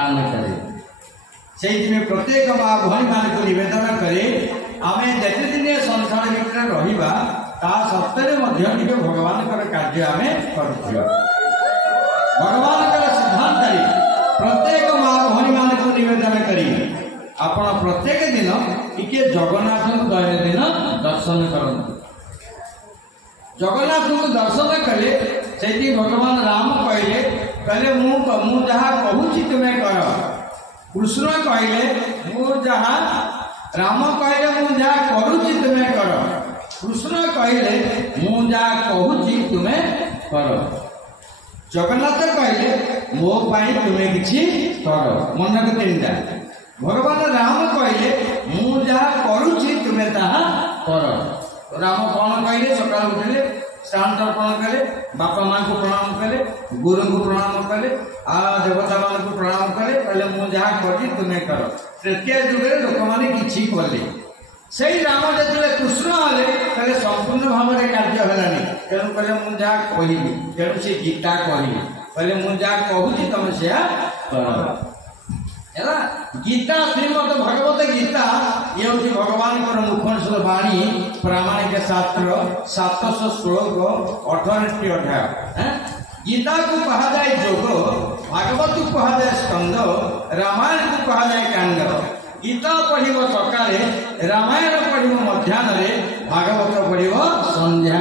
पालन करे से प्रत्येक माँ भौणी मान को नवेदन करे आम जिते दिन संसार भितर रहा ता सत्वे भगवान कार्य आम कर भगवान सिद्धांत प्रत्येक माँ भौणी मान को नवेदन करी आपण प्रत्येक दिन टिके जगन्नाथ को दैनंदिन दर्शन करते जगन्नाथ को दर्शन कले से भगवान राम कहले कहले मु जहाँ कहूँ तुम्हें कर कृष्ण कहले मु जहाँ राम कहले मु जहाँ करुँची तुम्हें कर कृष्ण कहले मु जहाँ कहूँ तुम्हें कर जगन्नाथ कहले मो पाई तुम्हें किसी कर मन को तीनटा भगवान राम कहले मु जहाँ करुँची तुम्हें ताहा कर राम कौन कहले सकाल उठिले स्नान तर्पण कले बापा माँ को प्रणाम कले गुरु को प्रणाम कले आ देवता मान को प्रणाम कले कहले मु जहाँ करी तुम्हें कर तृतीय जुगे लोक मैंने किसी कले से राम जो कृष्ण हेले कहले संपूर्ण भाव में कार्य है तेणु कहले मु जहाँ कहली तेणु से गीता कहली कहले मु जहाँ कहूँ तुम से कर गीता श्रीमद भगवत गीता ये हूँ भगवान मुखनिषद वाणी प्रामाणिक शास्त्र 700 श्लोक 18 अध्याय गीता को कहा जाए योग भागवत को कहा जाए स्कंद रामायण को कहा जाए कांड गीता पढ़व सकाले रामायण पढ़व मध्याह्न भागवत पढ़व संध्या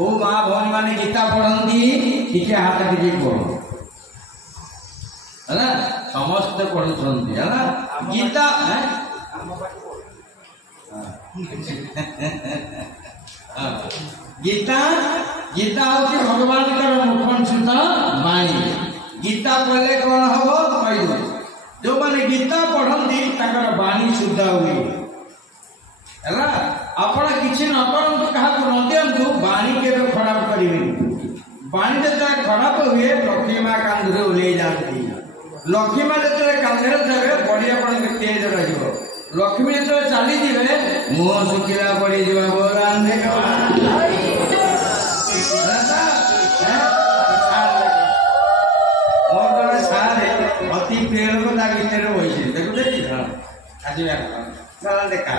ओ माँ भौणी मैंने गीता पढ़ती टिके हाथ टिके पढ़ है समस्त पढ़ुंट है गीता गीता गीता हूँ भगवान मुखनिषद वाणी गीता पढ़ले कौन हम कही जो मैंने गीता पढ़ती वाणी शुद्ध हुए है आपण किसी न करूँ क्या न दिंतु वाणी के खराब करेंगे वाणी जो खराब हुए लक्ष्मी माँ कांधे ओल्ले जाती लक्ष्मी माँ जो कांधे थे बड़ी आप तेज लक्ष्मी जो चली जाए मुह शुखिला पड़ी मोर जड़े सारे अति प्रिय लोक भितर बही देखुदे देखा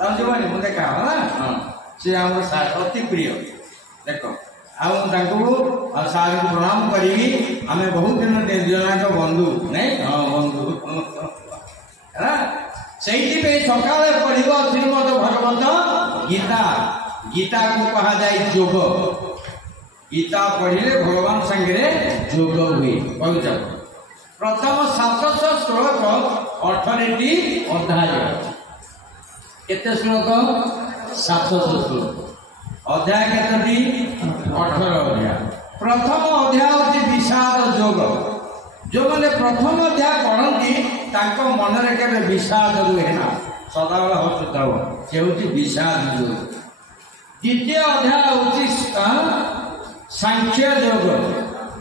तुम जीवन मुझे देखा हाँ सी आम अति प्रिय देख सार को प्रणाम करी आम बहुत दिन जन बंधु नहीं हाँ बंधु से सका पढ़व श्रीमद भगवत गीता गीता को कहा जाए योग गीता पढ़ले भगवान संगे योग हुए कह प्रथम 700 श्लोक 18 अध्याय केते श्लोक 700 श्लोक अध्याय केतोटी 18 अध्याय प्रथम अध्याय होती विषाद योग जो मैंने प्रथम अध्याय पढ़ती मन में के विषाद रुहे ना सदाबले हसुता से हूँ विषाद योग द्वितीय अध्याय हूँ सांख्य योग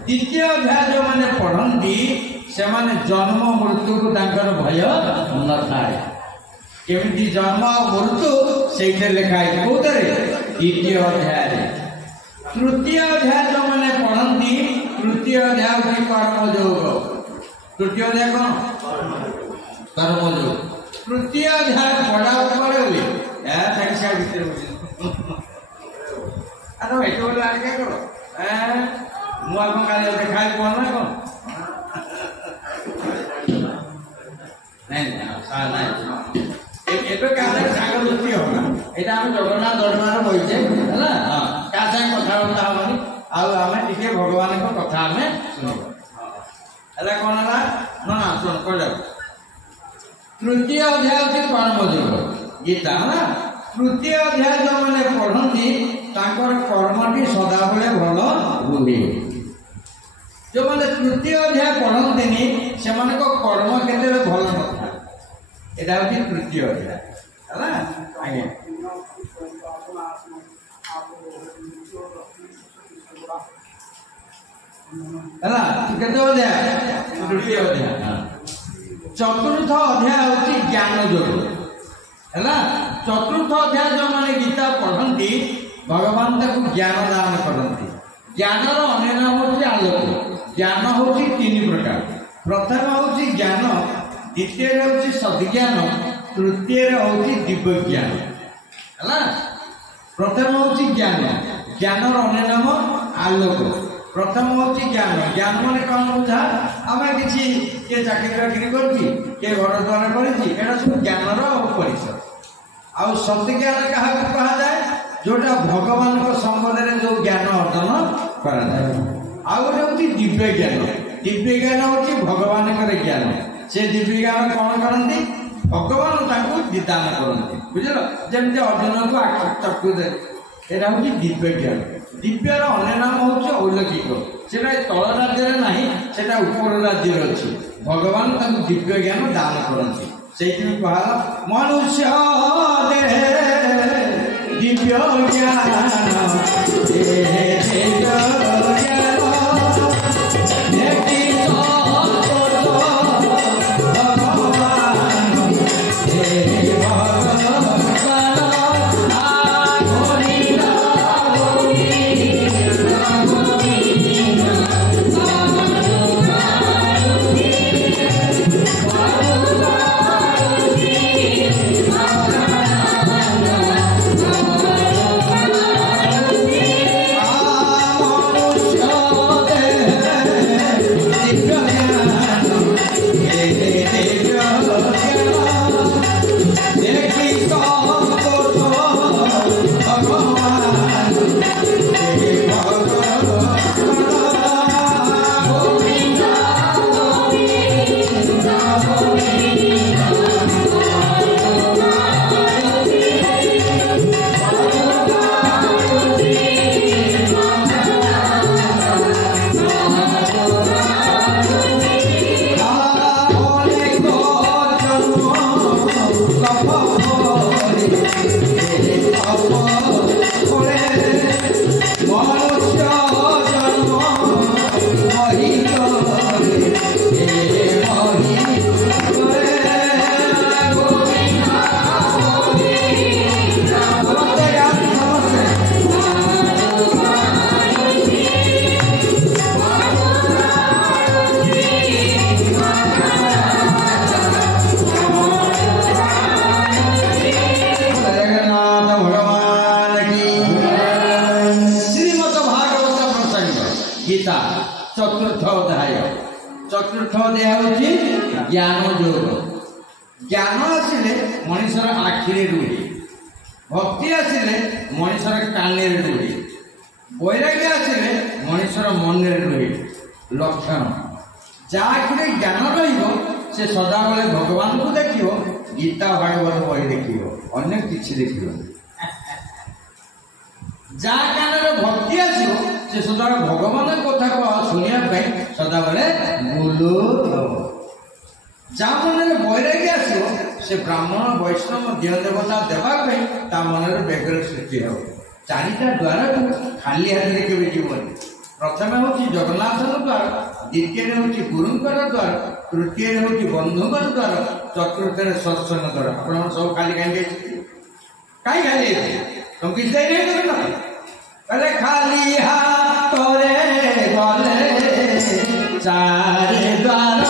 द्वितीय अध्याय जो मैंने पढ़ती से माने जन्म मृत्यु को भय न थाए केमिति जन्म मृत्यु से लिखाई कौतरे द्वितीय अध्याय तृतीय अध्याय जो मैंने पढ़ती तृतीय अध्याय कर्मयोग तृतीय अध्याय कौन कर्मयोग तृतीय अध्याय पढ़ा पड़े हुए अरे भाई तो बोला क्या करो मुआ को काले देखा कौन ना कौन नहीं एबे काले सांग दुष्टि होगा एटा हम जगन्नाथ दरबार बइछे हला हां का संग कथा होता हमनी आ हमें टिके भगवान को कथा हमें सुनिबो हला कोन ना ना सुन पढ़ तृतीय अध्याय के कर्मयोग गीता ना तृतीय अध्याय जो मैंने पढ़ती कर्मटी सदाबले भल हुए जो मैंने तृतीय अध्याय पढ़ती से कर्म केते भल न था ये तृतीय अध्याय है आगे है केते अध्याय तृतीय अध्याय चतुर्थ अध्याय हूँ ज्ञान योग है चतुर्थ अध्याय जो मैंने गीता पढ़ती भगवान ताको ज्ञान दान करती ज्ञान अन्य नाम हूँ आलोक ज्ञान हूँ तीन प्रकार। प्रथम हूँ ज्ञान, द्वितीय हूँ सद्ज्ञान, तृतीय हूँ दिव्य ज्ञान है। प्रथम हूँ ज्ञान, ज्ञान अन्य नाम आलोक। प्रथम हूँ ज्ञान, ज्ञान मान कौन बुझा आम कि किए चाकरी बाकरी किए घर द्वार कर सब ज्ञान परिसर। आउ सत्य ज्ञान क्या कहुए जोटा भगवान संबंध में जो ज्ञान अर्जन कराए। आउ गोटे हूँ दिव्य ज्ञान, दिव्य ज्ञान हूँ भगवान ज्ञान। से दिव्य ज्ञान कौन करती भगवान दान करते बुझल जमी अर्जुन को चक्षु दे यहाँ हूँ दिव्य ज्ञान। दिव्यर अन्य नाम हूँ अलौकिक, से तल राज्य ना से ऊपर राज्य अच्छी भगवान दिव्य ज्ञान दान करती। से कह मनुष्य दिव्य ज्ञान गीता चतुर्थ अध्याय। चतुर्थ अध्याय हूँ ज्ञान योग। ज्ञान आसिले मनीषर आखिरे रुहे, भक्ति आसिले मनीषर काने रुहे, वैराग्य आसिले मनीषर मन रुहे। लक्षण जहाँकि ज्ञान रही से सदाबले भगवान को देख, गीता भागवत बही देख, अन्य किसी देख। जहाँ कान भक्ति आसो से सदा भगवान कथा शुणा सदाबले बोलो। जहाँ मन में वैराग्य आसो से ब्राह्मण वैष्णव देव देवता देवाई मन में बेगर सृष्टि हो। चारिटा द्वार को खाली हाथ में केवे जीवन। प्रथम हूँ जगन्नाथ द्वार, द्वितीय हूँ गुरु द्वार, तृतीय हूँ बंधु द्वार, चतुर्थ सत्संग द्वार। आप सब खाली कहीं कहीं खाली तुम किसी नहीं अरे खाली हाथ गले चारे द्वार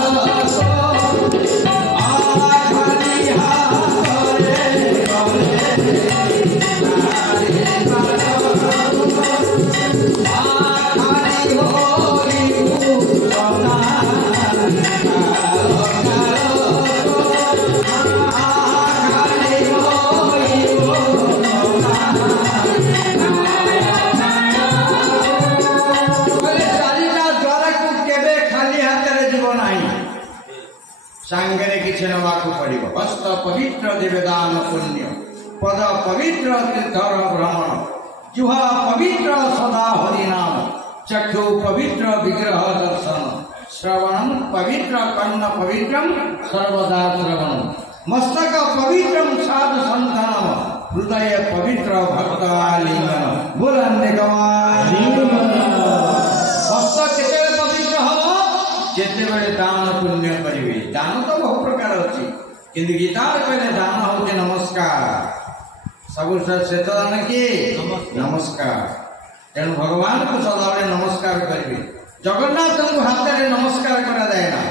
सांगरे किसी नवाकू पड़ो। हस्त पवित्र देवदान पुण्य, पद पवित्र तीर्थर भ्रमण, जुहा पवित्र सदा हरिनाम, चक्षु पवित्र विग्रह दर्शन, श्रवण पवित्र कर्ण पवित्रम सर्वदा श्रवण, मस्तक पवित्रम साधु संतानम, हृदय पवित्र भक्त आलिंगन। बोलने हस्त केते पवित्र हम जिते बड़े दान पुण्य करेंगे। दान तो बहुत प्रकार अच्छी किंतु गीतार कहले दान हूँ नमस्कार। सब श्रेष्ठ दान किए नमस्कार। तेणु भगवान को सदाबले नमस्कार करेंगे। जगन्नाथ को हाथ में नमस्कार करा जाए ना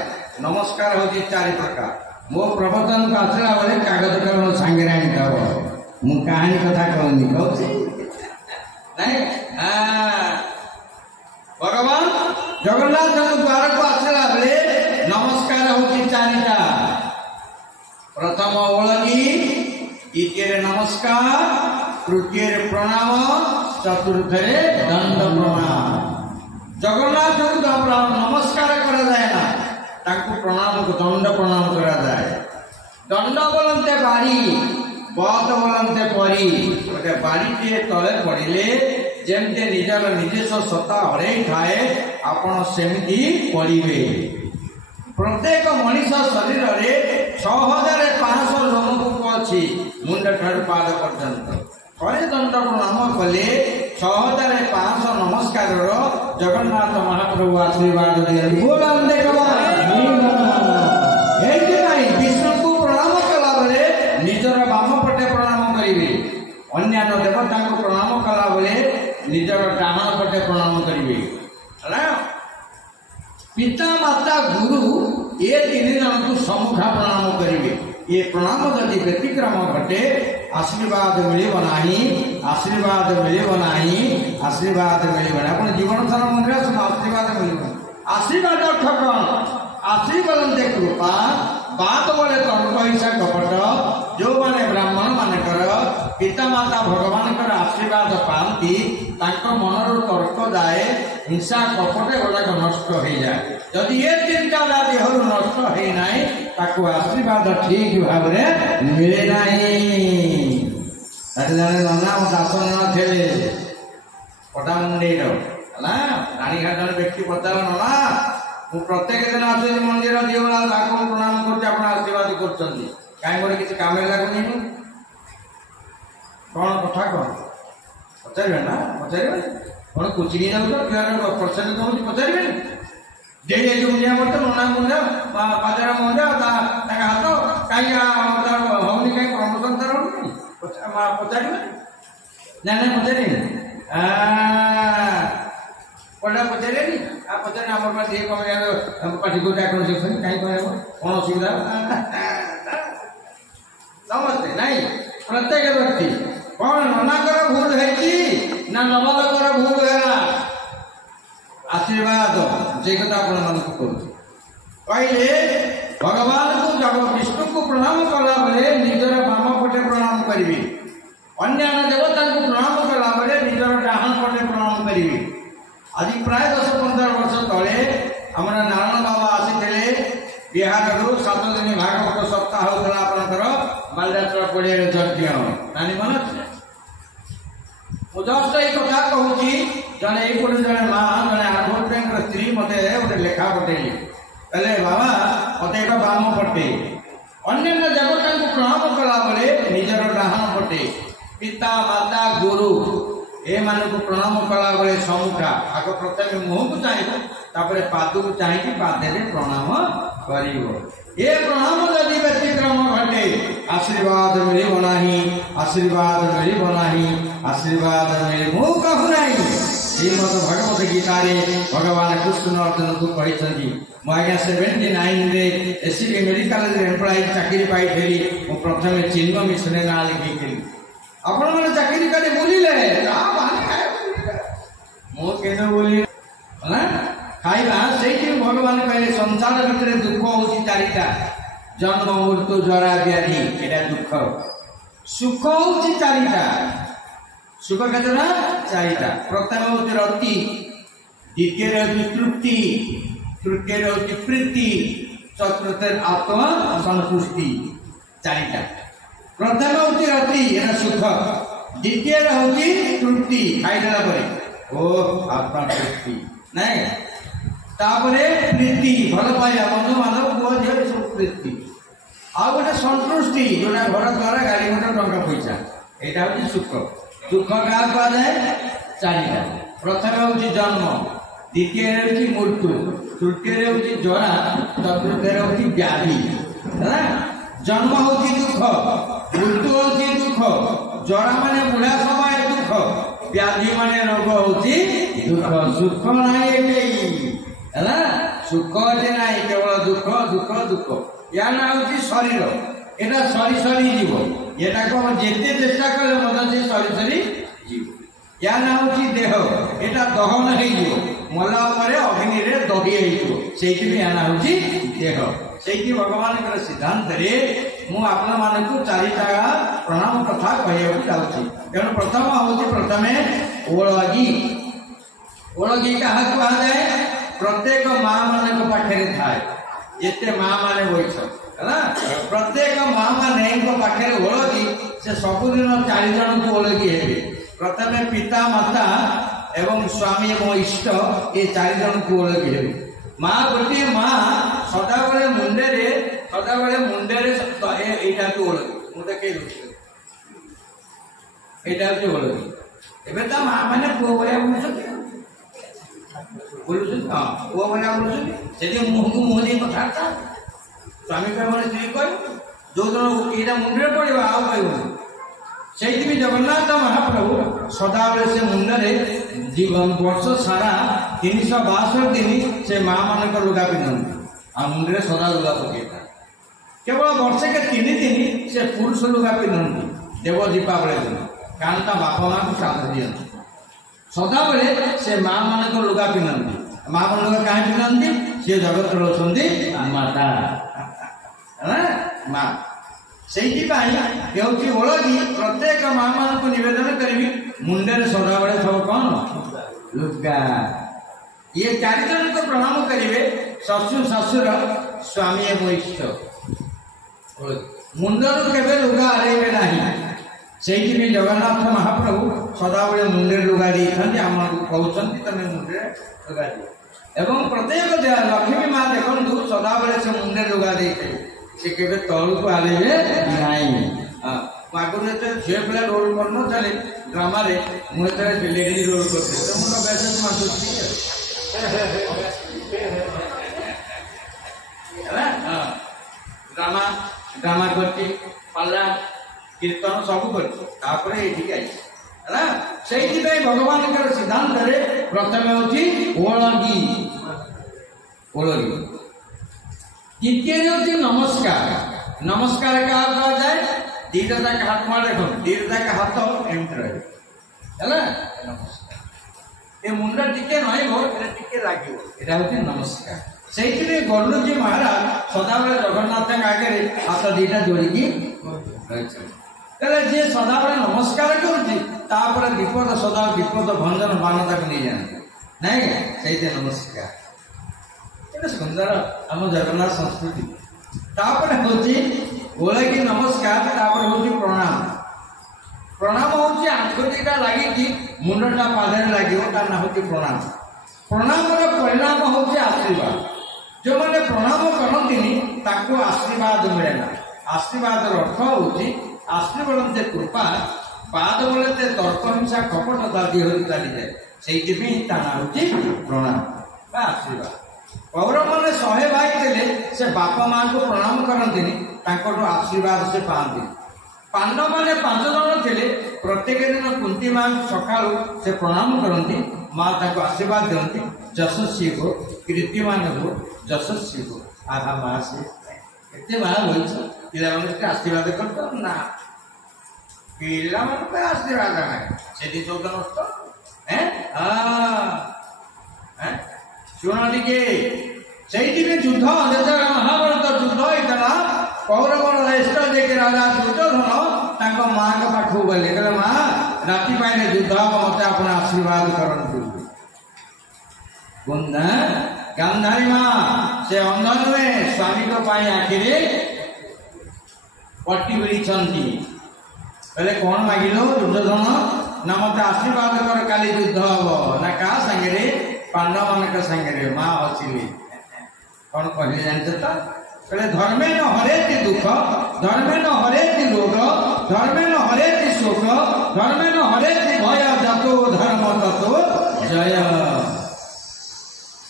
नमस्कार होती चारि प्रकार मो प्रवचन को आसला बेले कागज कलम सांगे आनीथव मु कहानी कथा कहनी कहूँ नहीं भगवान जगन्नाथ द्वार को आसला बेले नमस्कार होती चारिटा प्रथम ओळगी द्वितीय नमस्कार तृतीय प्रणाम चतुर्थ दंड प्रणाम जगन्नाथ को नमस्कार करा जाए ना ताकू प्रणाम को दंड प्रणाम करा जाए दंड बोलते बाड़ी बत बोलते परी गोटे बाड़ी टे तले पड़े जमते निजर निजेश सत्ता हर थाए आपण सेमती पड़े प्रत्येक मनीष शरीर में 6500 लोमकूप अच्छी मुंड ठार पाद पर्यंत थे दंड प्रणाम कले 6500 नमस्कार जगन्नाथ महाप्रभु आशीर्वाद विष्णु को प्रणाम कला बेले निजर बाम पटे प्रणाम करेंगे अन्य देवता को प्रणाम कला बेले निजर डाहाण पटे प्रणाम करेंगे पिता माता गुरु ये तीन जन को सम्मुखा प्रणाम करेंगे ये प्रणाम जदि व्यतिक्रम घटे आशीर्वाद मिलना आशीर्वाद मिलना आशीर्वाद मिलना अपन जीवन सारा मंदिर आशीर्वाद मिल आशीर्वाद अर्थ कौन आशीर्वाद कृपा बात बोले तर्क हिंसा कपट जो माने ब्राह्मण मानकर पिता माता भगवान आशीर्वाद पाती मनर तर्क जाए हिंसा कपटे गुड़ाक नष्ट हो जाए जदि ये चिंता देहर नष्ट होना ताको आशीर्वाद ठीक भाव मिले ना जन नना दासन थे पटामुंडे रानीघाट जन व्यक्ति पचार नना मु प्रत्येक दिन आस मंदिर दिवला प्रणाम कर आशीर्वाद कर कहीं गोटे किसी काम लगुनि कौन कथा कौन पचारे ना पचारे कौन कोचिंग जाऊँ प्रसन्न कौन पचारे जे मुंडिया मत नना मुंडा बाजार मुंडा हाथ कहीं होनी कहीं प्रमोशन तार पचारे ना ना पचारे पढ़ा पचारे पचारे आम पास ये कम पाठी को कहीं कौन असुविधा नमस्ते नहीं प्रत्येक व्यक्ति कौन ननाकर भूल है ना नवलकर भूल है आशीर्वाद जे कथा अपन कहले भगवान को जब विष्णु को प्रणाम कला बेले निजर बाम पटे प्रणाम करेंगे अन्य देवता को प्रणाम कला बेले निजर डाहाण पटे प्रणाम करेंगे आज प्राय 10-15 वर्ष तले आम नारायण बाबा आसी बिहार 7 दिन भागवत सप्ताह होता आपंकर बालଯାत्ରା पड़िया यज्ञ नानी मन जस्ट ये कथा कहूँ जड़े ये जड़े माँ जड़े आर्बोल बैंक स्त्री मत गोटे लेखा पठेली कहले बाबा मत एक बाम पटे अन्य देवता को प्रणाम कला बेले निजर डाहाण पटे पिता माता गुरु ए मान को प्रणाम कला बेले सम्मुखा आग प्रथम मुह को चाहिए पाद को चाहिए पादे प्रणाम कर ये प्रणाम जदि व्यतिक्रम घटे आशीर्वाद मिलना आशीर्वाद मिलना आशीर्वाद मिले मु कहू ना श्रीमद भगवत गीता भगवान कृष्ण अर्जुन को कहते मुझे 79 एससीबी मेडिकल एम्प्लॉय चाकरी पाई प्रथम चिन्ह मिश्र ना लिखी आपण मैंने चाकरी कर बोलिले मुझे बोली खाइबा से भगवान कहले संसार भितर दुख हूँ चारिटा जन्म मृत्यु जरा व्याधि एटा दुख सुख हूँ चारिटा सुख केतना चारिटा प्रथम हूँ रति द्वितीय हूँ तृप्ति तृतीय हूँ प्रीति चतुर्थ आत्मा संतुष्टि चारिटा प्रथम हूँ रति एटा सुख द्वितीय हूँ तृप्ति खाईदेला ओ आत्मा तृप्ति नहीं तापरे प्रीति भल पाइबा बंधु बांधव पुओ झील सब प्रीति आ गोटे संतुष्टि जोटा घर द्वारा गाड़ी मोटर टंका पैसा यहाँ हूँ सुख दुख क्या कहुए चारिटा प्रथम हूँ जन्म द्वितीय हूँ मृत्यु तृतीय हूँ जरा चतुर्थ हूँ व्याधि है जन्म हूँ दुख मृत्यु हूँ दुख जरा माने बुढ़ा समय दुख व्याधि माने रोग हूँ दुख सुख ना है सुख अच्छे ना केवल दुख दुख दुख या ना हूँ शरीर एटा सरी सरी जीव एटा को जिते चेष्टा कले मत से सरी सरी जीव या ना हूँ देह एटा दहन हो मला अग्नि रे दही या ना हूँ देह से भगवान सिद्धांत मु आपण मानक चारिटा प्रणाम कथा कहवाक जाऊँगी तेणु प्रथम हूँ प्रथमे ओलगी ओलगी क्या कहुए प्रत्येक माँ मान पाखे थाए जिते माँ मैंने बैठ है प्रत्येक माँ मैंने पाखे ओलगी से सबुदिन 4 जन को ओलगी हे प्रथमे पिता माता एवं स्वामी एवं इष्ट ये 4 जन को ओलगी हे माँ गोटे माँ सदाबले मुंडे यहाँ ओलगी मुझे कही यहाँ ओलगी एवं तो माँ मैंने पुओ भाया बोलुन हाँ पुओ भाया बोलुन से मुह को मुह नहीं कथा स्वामी कह स्त्री कह जो दिन यहाँ मुंडे पड़ा आउ कह से जगन्नाथ महाप्रभु सदाबले से मुंडे जीवन वर्ष सारा 362 दिन से माँ मान लुगा पिंधती आ मुंडे सदा लुगा पकई था केवल वर्ष के 3 दिन से पुरुष लुगा पिंधती देव दीपावली दिन कारण ता बापा माँ को श्राद्ध दिखती सदाबले से माँ मान लुगा पिंधती माँ मान लुगा कहीं पिंधती सी जगत रोचंदी माता माँ से ओलगी प्रत्येक माँ मान को निवेदन करी मुंडे सदाबले सब कौन लुगा ये 4 जन को प्रणाम करेंगे शशु शशुर स्वामी एवं इष्ट मुंडर के लुगा आरेबे ना से जगन्नाथ महाप्रभु सदाबले मुंडे लुगा देते आम कहते तुम मुंडे लुगा दिए एवं प्रत्येक लक्ष्मी माँ देखु सदाबले से मुंडे लुगा देते से केवे तल को आरेबे ना आगुरी जो झील पिला रोल कर नी ड्रामा मुझे लेडी रोल करते तो मुझे बेस माधुरी ड्रामा ड्रामा करती पाला कीर्तन सब कर भगवान सिद्धांत प्रथम हूँ ओलगी ओलगी द्वितीय हूँ नमस्कार नमस्कार क्या कहा जाए दीटा जाक हाथ मार देख दीटा जाक हाथ एमती रहा ये मुंडा टिके टे लगे नमस्कार से गलु जी महाराज सदाबले जगन्नाथ आगे हाथ दीटा जोड़िकी जी सदाबले नमस्कार कर विपद सदा विपद भंजन बाण तक नहीं जाते नहीं से नमस्कार सुंदर आम जगन्नाथ संस्कृति तापर हूँ ओलगी नमस्कार तापर हूँ प्रणाम प्रणाम हूँ आंख दीटा लगी मुंडटा पादे लगे तार ना हूँ प्रणाम प्रणाम परिणाम हूँ आशीर्वाद जो मैंने प्रणाम करती आशीर्वाद मिले ना आशीर्वाद अर्थ हूँ आशीर्वाद से कृपा पाद बोले तर्क हिंसा कपटता देह चली जाए से ताना हूँ प्रणाम आशीर्वाद कौरव मैंने 100 भाई थे से बापा माँ को प्रणाम करती आशीर्वाद से पाती पांडव मैंने 5 जन थे प्रत्येक दिन कुंती माँ सका से प्रणाम करती माँ ताको आशीर्वाद दिखती यशस्वी हो कीर्तिमान हो यशस्वी हो आहा माँ से एत माँ पिला आशीर्वाद कर ना पिला आशीर्वाद ना से नष्ट शुण टे से युद्ध महाभारत युद्ध होता कौरव श्रेष्ठ देखे राजा दुर्योधन माँ के पाखक गले कहले माँ राति पाए युद्ध हम मत आप आशीर्वाद करूँ गांधारी माँ से अंध नुहे स्वामी को आखिरी पट्टी भिड़ी कहले कौन मागिल दुर्योधन ना मत आशीर्वाद कर काली युद्ध हम ना क्या सांगे पांडव मान सांगे माँ हसिले कौन कहले जानते तो कहले धर्मे न हरेति दुख धर्मे न हरेति रोग धर्मे न हरेति शोक धर्मे न हरेति भय जातो धर्म ततो जय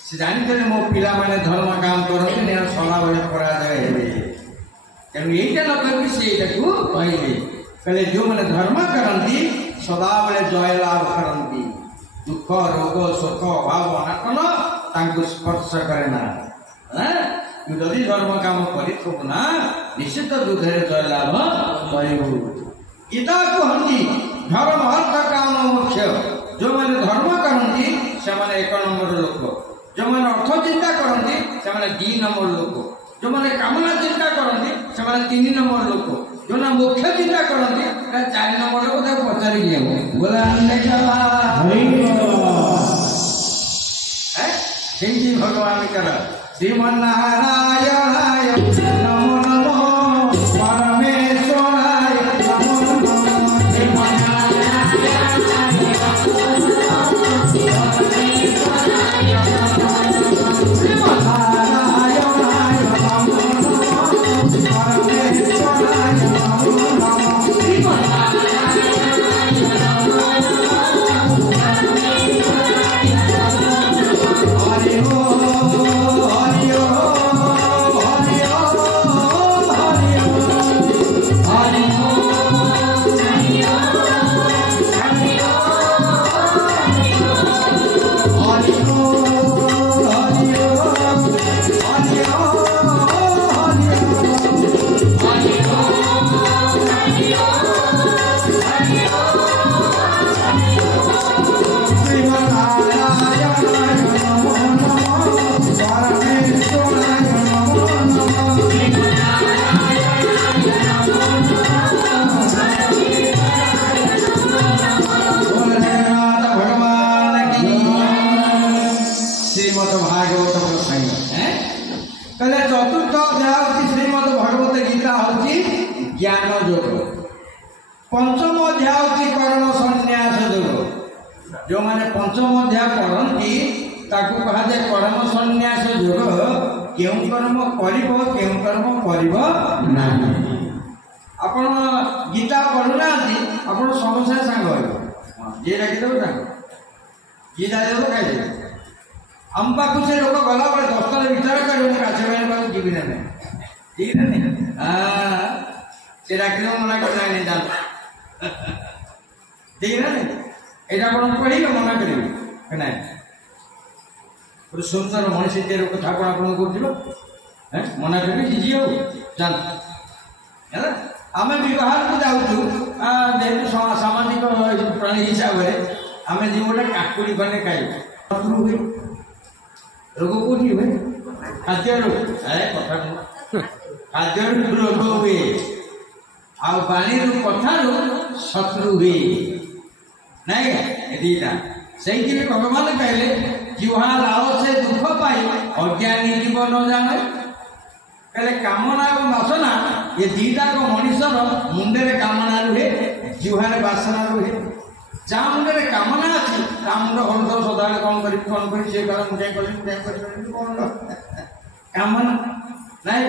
से जानते मो पिला माने धर्म काम करते सला बेले पराजय तेणु यहीटा न कह से कहले कहले जो मैंने धर्म करती सदा बेले जय लाभ करती दुख रोग शोक अभाव अनाटन तांको स्पर्श करे ना जदि धर्म काम करू ना निश्चित दुधरे जय लाभ करू। गीता कहती धर्म अर्थ काम मुख्य जो मैंने धर्म करती से मैंने 1 नंबर लोक, जो मैंने अर्थ चिंता करती से मैंने 2 नंबर लोक, जो मैंने कामना चिंता करती से मैंने 3 नंबर लोक, जो ना मुख्य चिंता करती 4 नंबर लोक पचारि दिए बोला भगवान कर श्रीमन्नारायणाय नमो नमो परमेश्वराय नमो नमो पंचम अध्याय होती कर्म संन्यास योग। जो मैंने पंचम अध्याय पढ़ती ताकू कहा जाए कर्म संन्यास योग। क्यों कर्म करिबो क्यों कर्म करिबो नाही। आपण गीता पढ़ुना आपण समस्या सांग जे रखिदेव ना गीता देव खाई हम पाक से लोक गला बेले 10 दिन विचार कर राजभाई पाक जीवी ना ठीक है हाँ से रखिदेव मना कर नहीं जान ठीक है ना এটা কোন কইলে মনে করিবে না পুরো সুন্দর মনুষ্যদের কথা কোন কোন করছিল হ্যাঁ মনে করিবে জিও জান হ্যাঁ আমি বিবাহ কো যাউଛୁ যেহেতু সামাজিক প্রাণী হিসাবে আমি জীবনে কাকুড়ি বনে খাই শত্রু হুই রোগ কোটি হুই খাদ্য রোগ কথা খাদ্য রোগ হুই आ पानी कथा शत्रु हुए नहीं दीटा से भगवान कहले जुहा लाभ से दुख पाई अज्ञानी जीव न जाने कहले कामना और वासना ये दीटा को मनुष्यर मुंडे कामना रुहे जुहार वासना रुहे जहाँ मुंडे कामना अच्छी ता मुंड हलद सदा कौन कर से मुझे कामना नहीं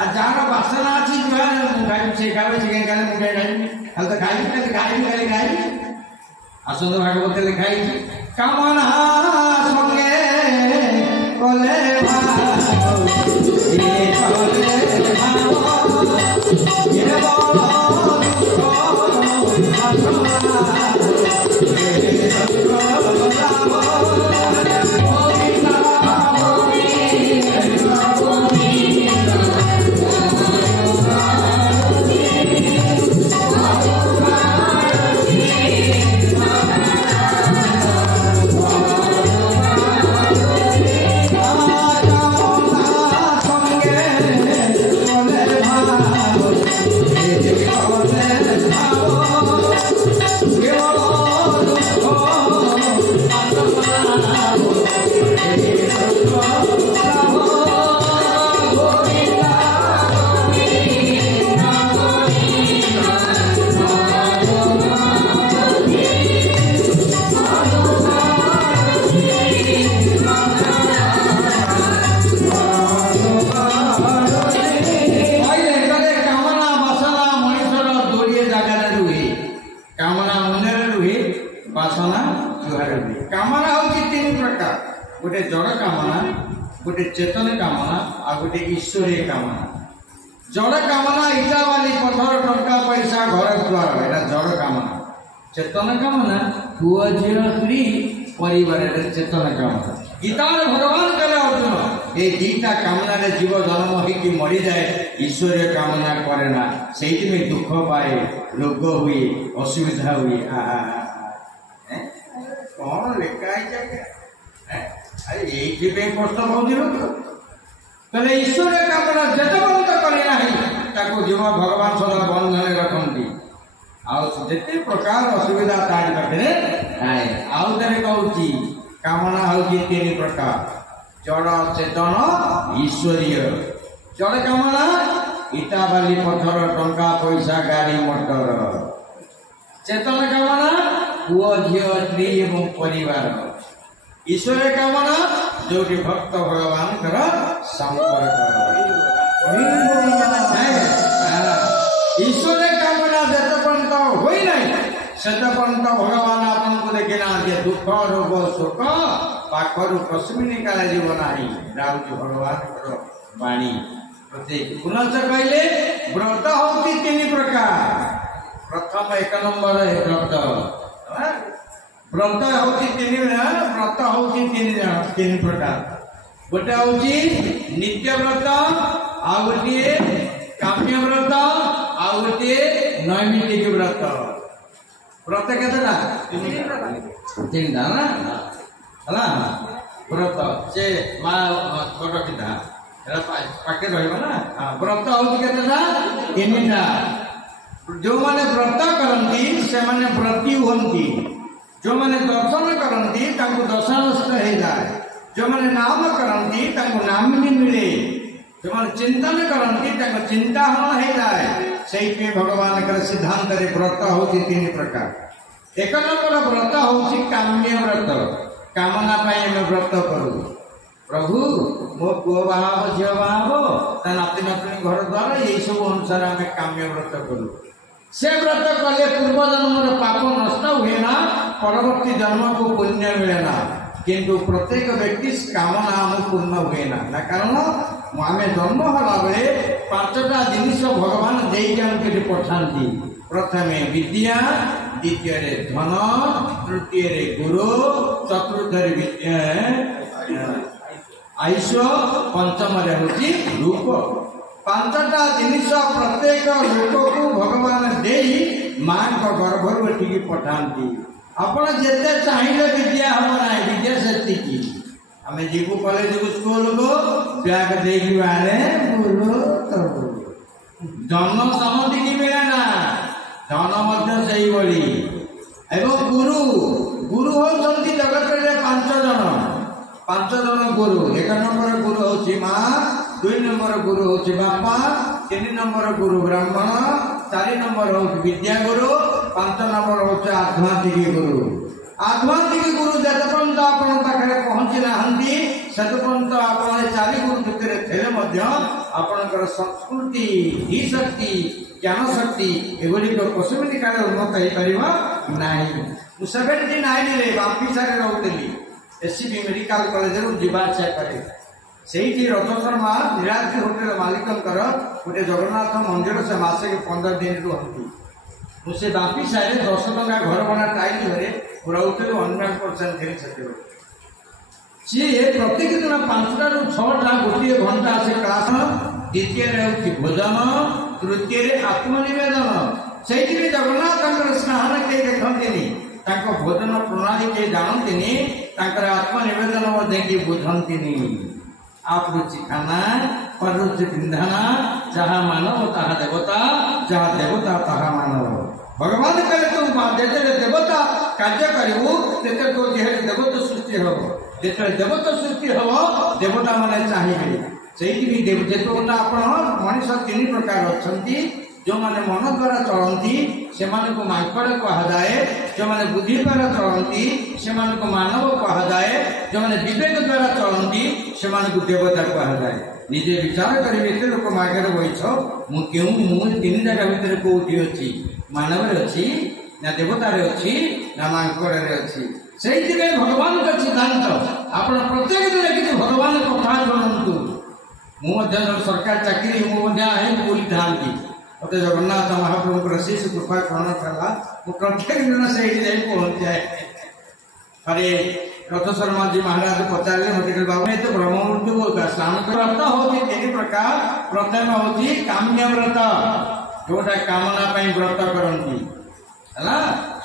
आ जार वासना अच्छी जुहार से खावे चिकेन खाले मुझे खाई हल तो खाई आसंद भागवत लिखाई कामना संगे कले गोटे जड़ कामना गोटे चेतन कामना आ गोटे ईश्वरीय कामना। जड़ कामना इटा वाली पथर टंका पैसा घर द्वार एटा जड़ कामना। चेतन कामना पुआ झील स्त्री परिवार चेतन कामना। गीतार भगवान कहले अर्जुन ये दीटा कामना जीव जन्म होगी मरी जाए ईश्वरीय कामना करे ना से दुख पाए रोग हुए असुविधा हुए कौन लेखा अरे ये कष्ट पाँच कहले ईश्वर कामना जेते पर्यंत करना जीव भगवान सदा बंधन रखती आते प्रकार असुविधा तारी पाखे आउ थे कहूँ कामना हूँ तीन प्रकार जड़ चेतन ईश्वरीय जड़ कामना इटा बाली पत्थर टंका पैसा गाड़ी मोटर चेतन कामना पुओ झी स्त्री एवं परिवार ईश्वर कामना जो भक्त भगवान संपर्क ईश्वर कामना जेत पर्यंत होना सेत पर्यंत भगवान आपको देखना दुख रोग शोक पाखर कस्मिन काल जीवना राउज भगवान वाणी प्रत्येक पुनश्च कहले व्रत होती तीन प्रकार प्रथम एक नंबर व्रत व्रत होती व्रत होती तीन प्रकार गोटे हूँ नित्य व्रत आ गोटे काम्य व्रत आ गोटे नैमित्तिक व्रत व्रत केतटा तीन ना है व्रत से माँ रखीथा पाखे रहा व्रत हूँ केतटा तीनटा जो मैंने व्रत करती से माने व्रती हंती जो मैंने दर्शन करती दशानष्ट हो जाए जो मैंने नाम करती नाम भी मिले जो मैंने चिंतन करती चिंताहरण हो जाए से भगवान का सिद्धांत व्रत हूँ तीन प्रकार एक नंबर व्रत हूँ काम्य व्रत कामना व्रत करू प्रभु मो पुओ बाहब झील बाहब नाती नातुणी घर द्वारा यही सब अनुसार आम काम्य व्रत करू से व्रत कले पूर्व जन्म पाप नष्ट हुए ना परवर्ती जन्म को पुण्य मिले ना किंतु प्रत्येक व्यक्ति कामना आम पूर्ण हुए ना कारण आम जन्म होला बेले पांचटा जिनिस भगवान देके पठाती प्रथमे विद्या द्वितीय धन तृतीय गुरु चतुर्थ आयुष पंचम हूँ रूप पांचटा जिनिस प्रत्येक लोक को भगवान दे माँ गर्भर एठिकी पठाती आपण जिते चाहिए विद्या हम ना विद्या से आम जीवु कॉलेज को स्कूल को बैग देखी बाहर धन समझी मिले ना धन एवं गुरु गुरु होती जगत में पांच जन गुरु एक नंबर गुरु हूँ माँ दुई नंबर गुरु हूँ बापा तीन नंबर गुरु ब्राह्मण चार नंबर हूँ विद्या गुरु पांच नंबर हूँ आध्यात्मिक गुरु आध्यात्मिक गुरु जत पर्यंत आपे पहुंची ना से पर्यंत आप चार गुरु भितर थे आपणकर संस्कृति ही शक्ति ज्ञान शक्ति एगुड़िक कस्मिन काल उन्नत हो पार ना 79 बांपीसारे रोली एससीबी मेडिकल कॉलेज जावासा करे से रथ शर्मा नीलाद्री होटेल मालिकंकर गोटे जगन्नाथ मंदिर से मसे 15 दिन रुहती मुझे बांपीसारे 10 टंका घर भड़ा टाइल घरे रोते 100% थे से सी प्रत्येक दिन 5टा ରୁ 6ଟା गोटे घंटा से क्लास द्वितीय भोजन तृतीय आत्मनिवेदन से जगन्नाथ स्नान कई देखते भोजन प्रणाली कई जानते आत्मनिवेदन बुझती आप रुचि खाना पर रुचि पिंधाना जहाँ मानव ताहा देवता जहाँ देवता ताहा मानव भगवान कहले तुम जेते देवता कार्य करू तेते तो जेहे देवता सृष्टि हम जो देवता सृष्टि हम देवता मैंने चाहिए से देवता आप मनीष 3 प्रकार अच्छा जो मैंने मन द्वारा चलती से मांकड़ कहुए जो मैंने बुद्धि द्वारा चलती से मानव कहुए जो मैंने विवेक द्वारा चलती से देवता कहुए निजे विचार करेंगे एत लोक आगे बैठ मुझे 3 जगह भितर कौटी अच्छी मानव अच्छी ना देवतार अच्छी ना मांकड़ अच्छी से भगवान का सिद्धांत आप प्रत्येक दिन किसी भगवान कथा शुणु मुझे सरकार चाकरी बोली था मत जगन्नाथ महाप्रभु शेष कृपा ग्रहण कला प्रत्येक दिन से पहुंच जाए अरे रथ शर्मा जी महाराज पचारे मत बाबू तो ब्रह्म मृत्यु स्नान व्रत हूँ तीन प्रकार। प्रथम हूँ काम्य व्रत जोटा कामना व्रत करती है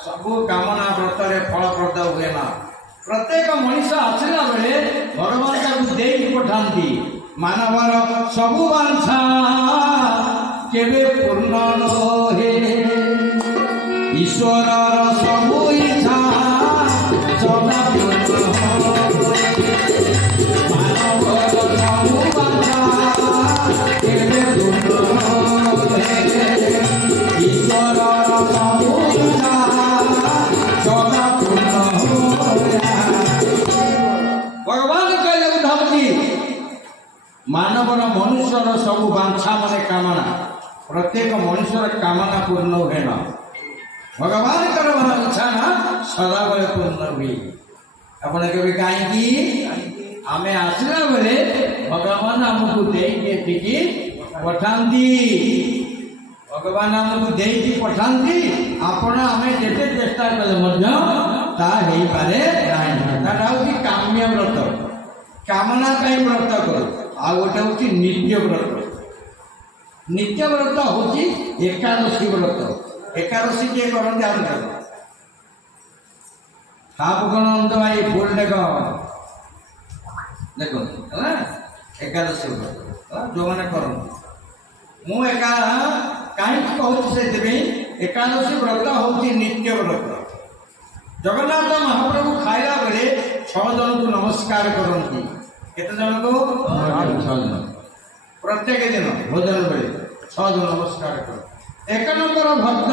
सब कामना व्रत फलप्रद हुए ना। प्रत्येक मनीष आसला बेले भगवान दे पठाती मानवर सबु वांछा केवे पूर्ण हे ईश्वर सबु इच्छा सदा मानवर सबु वांछा केवे पूर्ण हे ईश्वर सबु इच्छा सदा पूर्ण भगवान कहले उद्धवजी मानवर मनुष्यर सबु वांछा माने कामना प्रत्येक मनुष्यर कामना पूर्ण हुए ना। भगवान कर इच्छा ना सदा बेले पूर्ण हुए। अपन के कहीं आमे आसला बेले भगवान आमको देखी पठाती भगवान आमको देखी पठाती आपण आमे जेते चेष्टा कले मध्य ता हेई पारे नाही। ताटा होची काम्य व्रत कामना व्रत करो। आ गोटे हूँ नित्य व्रत। नित्य व्रत हूँ एकादशी व्रत। एकादशी किए करते सापकनंद भाई फुल देख देखो है एकादशी व्रत जो मैंने कर मुझा कहीं कहूँ से एकादशी व्रत हूँ नित्य व्रत। जगन्नाथ महाप्रभु खाइला बेले 6 जन को नमस्कार करती केते जन को 6 जन प्रत्येक दिन भोजन बेले 6 जन नमस्कार कर। 1 नंबर भक्त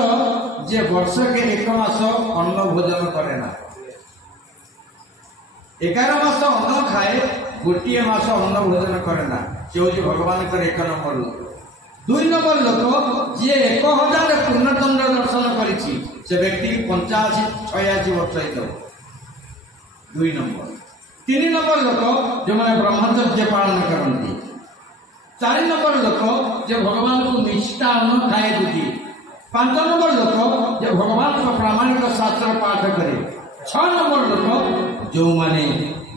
जे वर्ष के 1 मास अन्न भोजन करे ना 11 मास अन्न खाए गोटे मास अन्न भोजन करे ना से हूँ भगवान कर 1 नंबर लोक। 2 नंबर लोक जी 1000 पूर्णचंद्र दर्शन करिछि से व्यक्ति 85-86 वर्ष हो 2 नंबर। 3 नंबर लोक जो मैंने ब्रह्मचर्य पालन करती। 4 नंबर लोक जो भगवान को मिष्टान्न खाए दूती। 5 नंबर लोक जो भगवान को प्रामाणिक शास्त्र पाठ करे। 6 नंबर लोक जो माने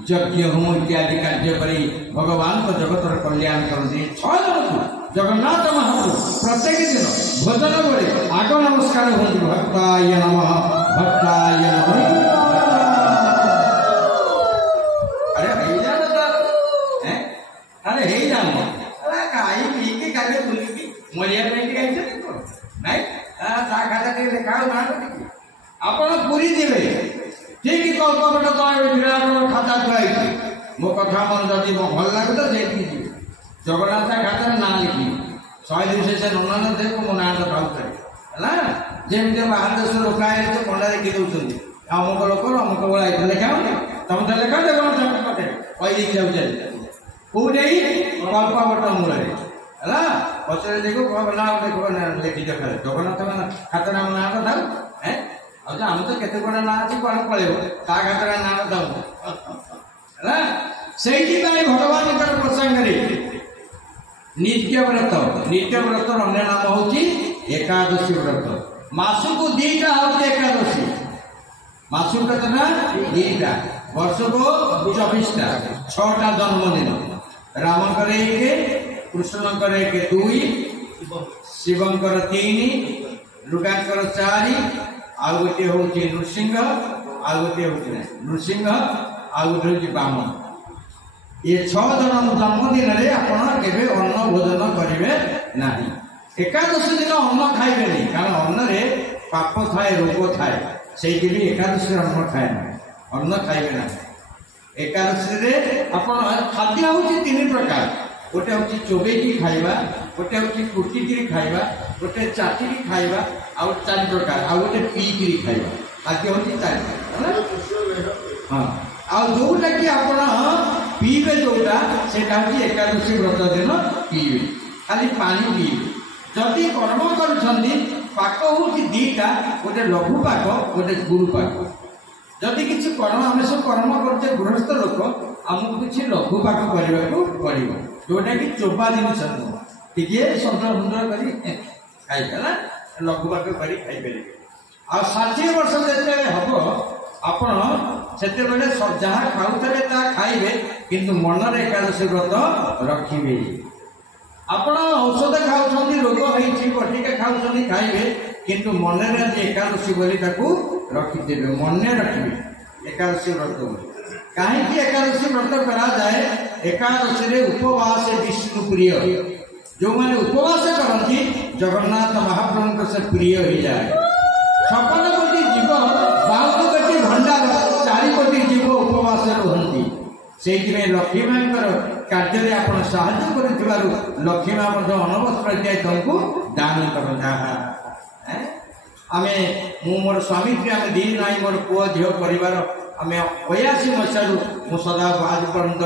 यज्ञ होम इत्यादि कार्य करी भगवान को जगतर कल्याण करते। 6 जन को जगन्नाथ महाप्रभु प्रत्येक दिन भोजन बेले आग नमस्कार होती भक्ताय नमः भक्ताय नमः। अरे हे जाना अरे हे जाना अरे काई पी के कागे बुली की मरिया पेंट काई से नहीं ता खाता के लेखाओ ना आपण पूरी देबे ठीक कल्पना तो विराट खाता थी मो कथा मन जदि भल लगे तो से जगन्नाथ खाता ना लिखी 100 दिन से नंदन देखो मो ना तो है जमी बाहर देश लोक आए तो पंडा देखी दौरान अमुक लोक अमुक बड़ा लेखा तुम तो लेखा जगन्नाथ कटे कही जाऊे कौटे कल्पवट मूल है पचर देखो ना देखो लिखी देख जगन्नाथ खाता नाम ना तो था है आम तो केते बड़ा ना अच्छी कौन पड़े ता खातर ना दऊ है से भगवान प्रसंग नित्य व्रत। नित्य व्रत अन्य नाम हूँ एकादशी व्रत। मासको 2टा हूँ एकादशी मासको केतना 2टा वर्ष को 24टा 6टा जन्मदिन रामकर 1 कृष्णकर 1 2 शिवंकर 3 दुर्गांकर 4 आउ गोटे हूँ नृसिंह आउ गोटे हूँ नृसिंह आउ गोटे हूँ बामन। ये 6 जन जन्मदिन में आप अन्न भोजन करेंगे ना। एकादशी दिन अन्न खाइबे नहीं कारण अन्न रे पाप थाए रोग थाए से एकादशी अन्न खाए ना अन्न खाइबे ना। एकादशी रे आप खाद्य हूँ 3 प्रकार गोटे हूँ चोबेकी खाइबा गोटे हूँ कुटिकी खाइबा गोटे चाटिकी खाइबा आउ 4 प्रकार आउ गोटे पीकरी खाइबा खाद्य हूँ 4 हाँ आउ जोटा कि आप पीबे जोटा से एकादशी व्रत दिन पीबे खाली पानी पीबे। जदि कर्म पाक हूँ 2टा गोटे लघु पाक गोटे गुरु पाक। जदि किसी कर्म आम सब कर्म करते गृहस्थ लोक आमको किसी लघु पाक करने को पड़ो जोटा कि चोपा जिनस टे सतुर सुंदर कर खाइला लघु पाक कर खाई पारे। आ 60 वर्ष जो हम ଆପଣ ସେତେବେଳେ ଯାହା ଖାଉଥିଲେ ତାହା ଖାଇବେ, କିନ୍ତୁ ମନରେ ଏକାଦଶୀ ବ୍ରତ ରଖିବେ। ଆପଣ ଔଷଧ ଖାଉଛନ୍ତି, ରୋଗ ହେଇଛି, ବଟିକା ଖାଉଛନ୍ତି, ଖାଇବେ, କିନ୍ତୁ ମନରେ ଆଜି ଏକାଦଶୀ ବୋଲି ତାକୁ ରଖିଦେବେ, ମନେ ରଖିବେ ଏକାଦଶୀ ବ୍ରତ ବୋଲି। କାହିଁକି ଏକାଦଶୀ ବ୍ରତ କରାଯାଏ? ଏକାଦଶୀରେ ଉପବାସ ବିଷ୍ଣୁ ପ୍ରିୟ। ଯେଉଁମାନେ ଉପବାସ କରନ୍ତି ଜଗନ୍ନାଥ ମହାପ୍ରଭୁଙ୍କ ସେ ପ୍ରିୟ ହେଇଯାଏ। 56 କୋଟି ଜୀବ, 52 କୋଟି ଭଣ୍ଡାର, 4 କୋଟି ଜୀବ ଉପବାସ ରୁହନ୍ତି। ସେଇଥିପାଇଁ ଲକ୍ଷ୍ମୀ ମାଙ୍କର କାର୍ଯ୍ୟରେ ଆପଣ ସାହାଯ୍ୟ କରୁଥିବାରୁ ଲକ୍ଷ୍ମୀ ମା ମଧ୍ୟ ଅନବସ୍ତ୍ର ଇତ୍ୟାଦି ତମକୁ ଦାନ କରନ୍ତି। ମୁଁ ମୋର ସ୍ୱାମୀ ସ୍ତ୍ରୀ ଆମେ ଦି ନାହିଁ, ମୋର ପୁଅ ଝିଅ ପରିବାର, ଆମେ 82 ମସିହାରୁ ମୁଁ ସଦା ଆଜି ପର୍ଯ୍ୟନ୍ତ